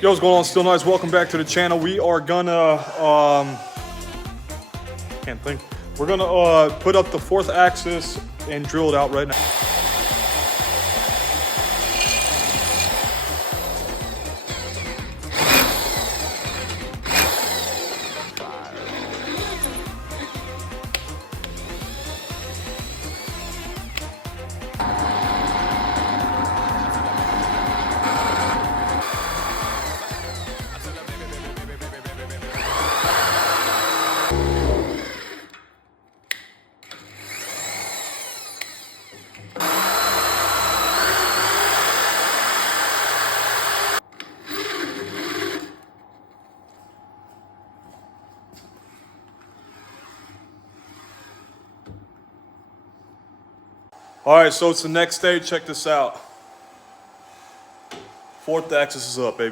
Yo, what's going on, Still Nice? Welcome back to the channel. We are gonna, can't think. We're gonna put up the 4th axis and drill it out right now. All right, so it's the next day. Check this out. 4th axis is up, baby.